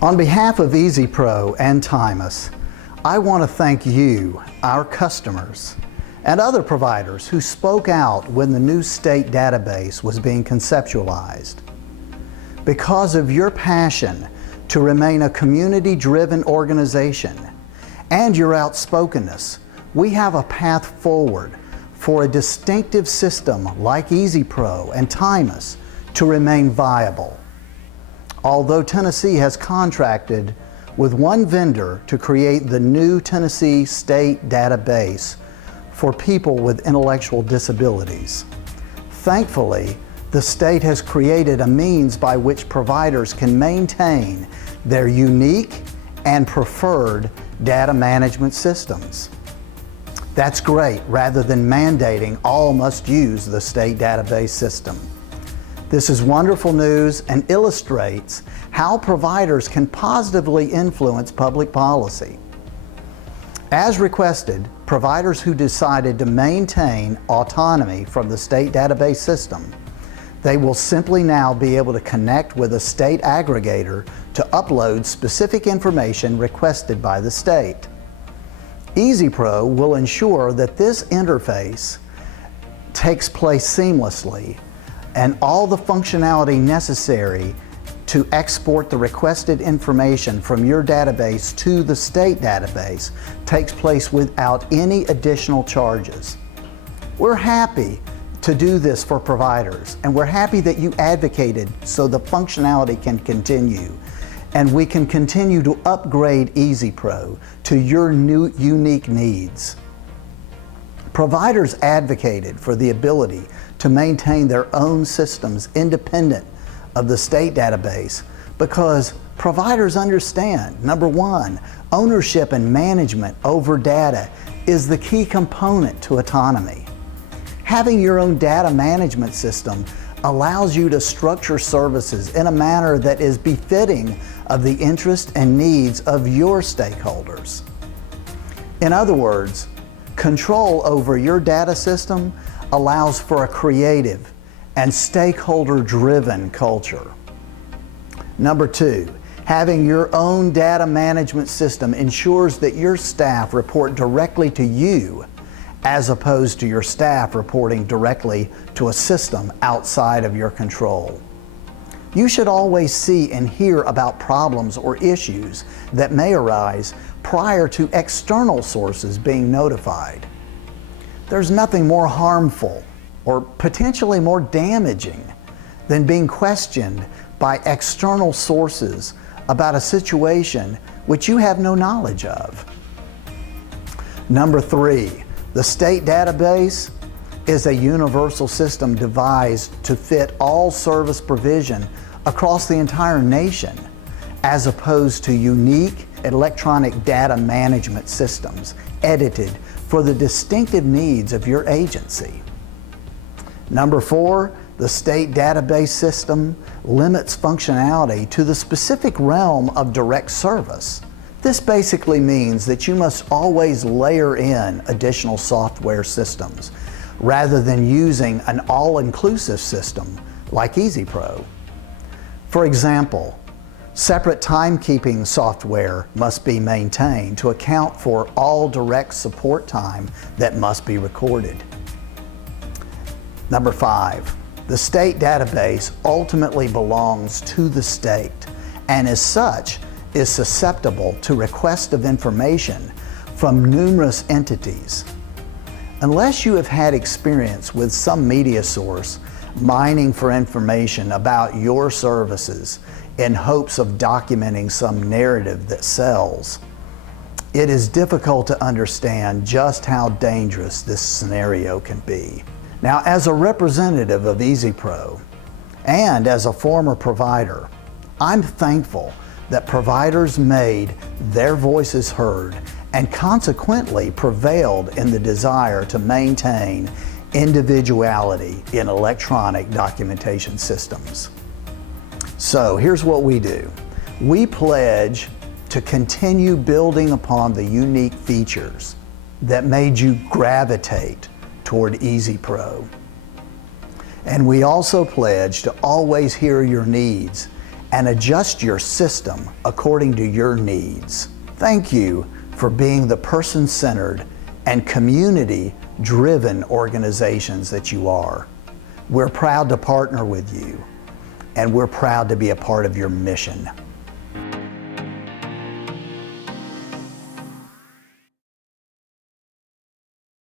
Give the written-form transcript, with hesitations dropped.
On behalf of EasyPro and Timus, I want to thank you, our customers, and other providers who spoke out when the new state database was being conceptualized. Because of your passion to remain a community-driven organization and your outspokenness, we have a path forward for a distinctive system like EasyPro and Timus to remain viable. Although Tennessee has contracted with one vendor to create the new Tennessee State Database for people with intellectual disabilities. Thankfully, the state has created a means by which providers can maintain their unique and preferred data management systems. That's great, rather than mandating all must use the state database system. This is wonderful news and illustrates how providers can positively influence public policy. As requested, providers who decided to maintain autonomy from the state database system, they will simply now be able to connect with a state aggregator to upload specific information requested by the state. EasyPro will ensure that this interface takes place seamlessly and all the functionality necessary to export the requested information from your database to the state database takes place without any additional charges. We're happy to do this for providers, and we're happy that you advocated so the functionality can continue and we can continue to upgrade EasyPro to your new unique needs. Providers advocated for the ability to maintain their own systems independent of the state database because providers understand, number one, ownership and management over data is the key component to autonomy. Having your own data management system allows you to structure services in a manner that is befitting of the interests and needs of your stakeholders. In other words, control over your data system allows for a creative and stakeholder-driven culture. Number two, having your own data management system ensures that your staff report directly to you as opposed to your staff reporting directly to a system outside of your control. You should always see and hear about problems or issues that may arise prior to external sources being notified. There's nothing more harmful or potentially more damaging than being questioned by external sources about a situation which you have no knowledge of. Number three, the state database is a universal system devised to fit all service provision across the entire nation, as opposed to unique electronic data management systems edited for the distinctive needs of your agency. Number four, the state database system limits functionality to the specific realm of direct service. This basically means that you must always layer in additional software systems rather than using an all-inclusive system like EasyPro. For example, separate timekeeping software must be maintained to account for all direct support time that must be recorded. Number five, the state database ultimately belongs to the state and as such is susceptible to request of information from numerous entities. Unless you have had experience with some media source mining for information about your services in hopes of documenting some narrative that sells, it is difficult to understand just how dangerous this scenario can be. Now, as a representative of EasyPro and as a former provider, I'm thankful that providers made their voices heard and consequently prevailed in the desire to maintain individuality in electronic documentation systems. So here's what we do. We pledge to continue building upon the unique features that made you gravitate toward EasyPro. And we also pledge to always hear your needs and adjust your system according to your needs. Thank you for being the person-centered and community-driven organizations that you are. We're proud to partner with you, and we're proud to be a part of your mission.